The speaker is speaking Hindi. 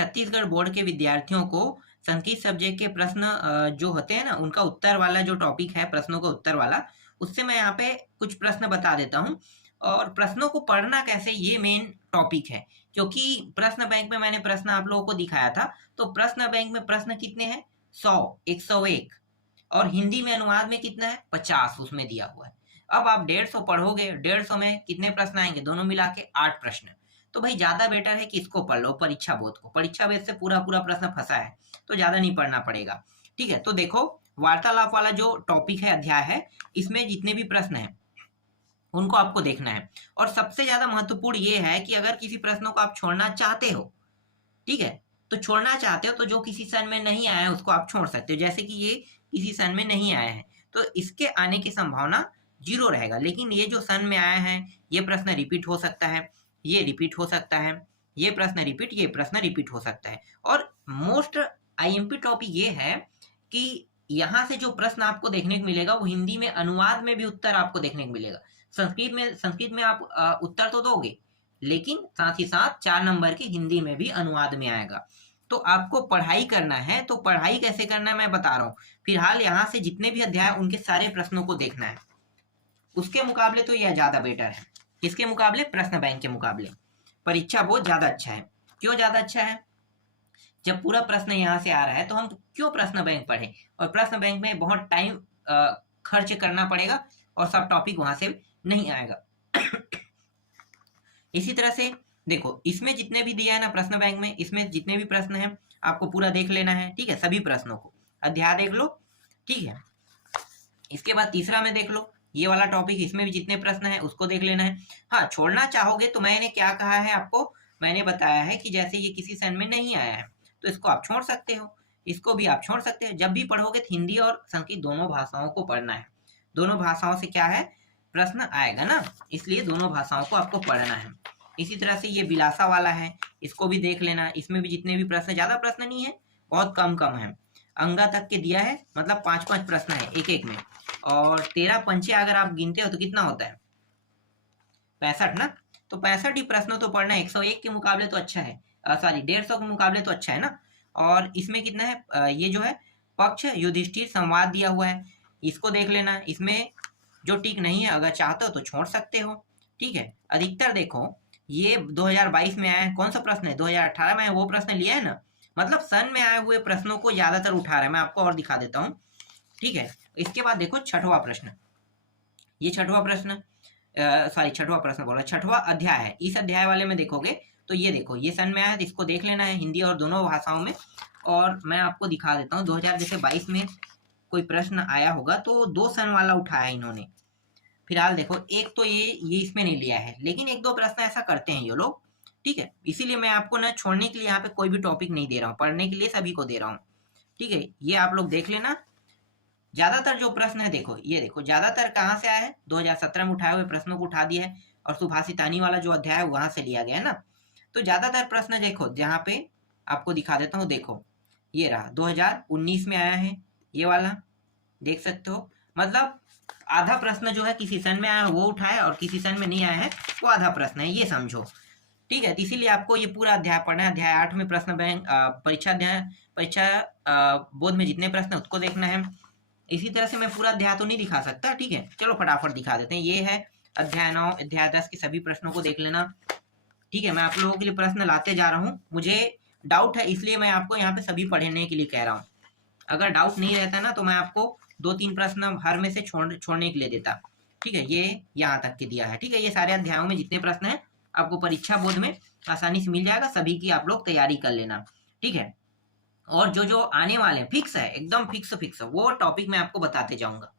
छत्तीसगढ़ बोर्ड के विद्यार्थियों को संस्कृत सब्जेक्ट के प्रश्न जो होते हैं ना, उनका उत्तर वाला जो टॉपिक है, प्रश्नों का उत्तर वाला, उससे मैं यहाँ पे कुछ प्रश्न बता देता हूँ। और प्रश्नों को पढ़ना कैसे, ये मेन टॉपिक है। क्योंकि प्रश्न बैंक में मैंने प्रश्न आप लोगों को दिखाया था, तो प्रश्न बैंक में प्रश्न कितने हैं? 100, 101। और हिंदी में अनुवाद में कितना है? 50 उसमें दिया हुआ है। अब आप 150 पढ़ोगे, 150 में कितने प्रश्न आएंगे? दोनों मिला के 8 प्रश्न। तो भाई ज्यादा बेटर है कि इसको पढ़ लो, परीक्षा बोध को। परीक्षा बोध से पूरा पूरा प्रश्न फंसा है, तो ज्यादा नहीं पढ़ना पड़ेगा। ठीक है, तो देखो वार्तालाप वाला जो टॉपिक है, अध्याय है, इसमें जितने भी प्रश्न हैं उनको आपको देखना है। और सबसे ज्यादा महत्वपूर्ण ये है कि अगर किसी प्रश्नों को आप छोड़ना चाहते हो, ठीक है, तो छोड़ना चाहते हो तो जो किसी सन में नहीं आया है उसको आप छोड़ सकते हो। जैसे कि ये किसी सन में नहीं आया है, तो इसके आने की संभावना 0 रहेगा। लेकिन ये जो सन में आया है, ये प्रश्न रिपीट हो सकता है, ये रिपीट हो सकता है, ये प्रश्न रिपीट, ये प्रश्न रिपीट हो सकता है। और मोस्ट आईएमपी टॉपिक ये है कि यहाँ से जो प्रश्न आपको देखने को मिलेगा वो हिंदी में अनुवाद में भी उत्तर आपको देखने को मिलेगा। संस्कृत में आप उत्तर तो दोगे, लेकिन साथ ही साथ 4 नंबर के हिंदी में भी अनुवाद में आएगा। तो आपको पढ़ाई करना है, तो पढ़ाई कैसे करना है मैं बता रहा हूँ। फिलहाल यहाँ से जितने भी अध्याय उनके सारे प्रश्नों को देखना है। उसके मुकाबले तो यह ज्यादा बेटर है। किसके मुकाबले? प्रश्न बैंक के मुकाबले परीक्षा बहुत ज्यादा अच्छा है। क्यों ज्यादा अच्छा है? जब पूरा प्रश्न यहाँ से आ रहा है तो हम क्यों प्रश्न बैंक पढ़े? और प्रश्न बैंक में बहुत टाइम खर्च करना पड़ेगा और सब टॉपिक वहां से नहीं आएगा। इसी तरह से देखो, इसमें जितने भी दिया है ना प्रश्न बैंक में, इसमें जितने भी प्रश्न हैं आपको पूरा देख लेना है। ठीक है, सभी प्रश्नों को अध्याय देख लो। ठीक है, इसके बाद तीसरा में देख लो, ये वाला टॉपिक, इसमें भी जितने प्रश्न है उसको देख लेना है। हाँ, छोड़ना चाहोगे तो मैंने क्या कहा है आपको? मैंने बताया है कि जैसे ये किसी सन में नहीं आया है तो इसको आप छोड़ सकते हो, इसको भी आप छोड़ सकते हो। जब भी पढ़ोगे तो हिंदी और संस्कृत दोनों भाषाओं को पढ़ना है। दोनों भाषाओं से क्या है? प्रश्न आएगा ना, इसलिए दोनों भाषाओं को आपको पढ़ना है। इसी तरह से ये बिलासा वाला है, इसको भी देख लेना। इसमें भी जितने भी प्रश्न, ज्यादा प्रश्न नहीं है, बहुत कम कम है। अंगा तक के दिया है, मतलब 5-5 प्रश्न है एक एक में। और 13 पंचे अगर आप गिनते हो तो कितना होता है? 65 ना। तो 65 ही प्रश्न तो पढ़ना है। 101 के मुकाबले तो अच्छा है, सॉरी 150 के मुकाबले तो अच्छा है ना। और इसमें कितना है? ये जो है पक्ष युधिष्ठिर संवाद दिया हुआ है, इसको देख लेना। इसमें जो टिक नहीं है, अगर चाहते हो तो छोड़ सकते हो। ठीक है, अधिकतर देखो ये 2022 में आया है। कौन सा प्रश्न है? 2018 में वो प्रश्न लिया है ना, मतलब सन में आए हुए प्रश्नों को ज्यादातर उठा रहा है। मैं आपको और दिखा देता हूँ। ठीक है, इसके बाद देखो छठवां प्रश्न, ये छठवां प्रश्न, सॉरी छठवां प्रश्न बोला, छठवां अध्याय है। इस अध्याय वाले में देखोगे तो ये देखो, ये सन में आया है, इसको देख लेना है हिंदी और दोनों भाषाओं में। और मैं आपको दिखा देता हूँ, 2022 में कोई प्रश्न आया होगा तो 2 सन वाला उठाया इन्होंने। फिलहाल देखो, एक तो ये इसमें नहीं लिया है, लेकिन 1-2 प्रश्न ऐसा करते हैं ये लोग। ठीक है, इसीलिए मैं आपको ना छोड़ने के लिए यहाँ पे कोई भी टॉपिक नहीं दे रहा हूँ, पढ़ने के लिए सभी को दे रहा हूँ। ठीक है, ये आप लोग देख लेना। ज्यादातर जो प्रश्न है देखो, ये देखो ज्यादातर कहाँ से आया है? 2017 में उठाए हुए प्रश्नों को उठा दिया है, और सुभाषितानी वाला जो अध्याय है वहां से लिया गया है ना। तो ज्यादातर प्रश्न देखो, जहाँ पे आपको दिखा देता हूँ, देखो ये रहा 2019 में आया है, ये वाला देख सकते हो। मतलब आधा प्रश्न जो है किसी सन में आया है वो उठाया, और किसी सन में नहीं आया है वो आधा प्रश्न है, ये समझो। ठीक है, तो इसीलिए आपको ये पूरा अध्याय पढ़ना है। अध्याय 8 में प्रश्न बैंक परीक्षा बोध में जितने प्रश्न है उसको देखना है। इसी तरह से मैं पूरा अध्याय तो नहीं दिखा सकता। ठीक है, चलो फटाफट दिखा देते हैं। ये है अध्याय 9, अध्याय 10 के सभी प्रश्नों को देख लेना। ठीक है, मैं आप लोगों के लिए प्रश्न लाते जा रहा हूँ। मुझे डाउट है इसलिए मैं आपको यहाँ पे सभी पढ़ने के लिए कह रहा हूँ। अगर डाउट नहीं रहता ना तो मैं आपको 2-3 प्रश्न हर में से छोड़ने के लिए देता। ठीक है, ये यहाँ तक के दिया है। ठीक है, ये सारे अध्यायों में जितने प्रश्न हैं आपको परीक्षा बोध में आसानी से मिल जाएगा, सभी की आप लोग तैयारी कर लेना। ठीक है, और जो जो आने वाले फिक्स है, एकदम फिक्स वो टॉपिक मैं आपको बताते जाऊंगा।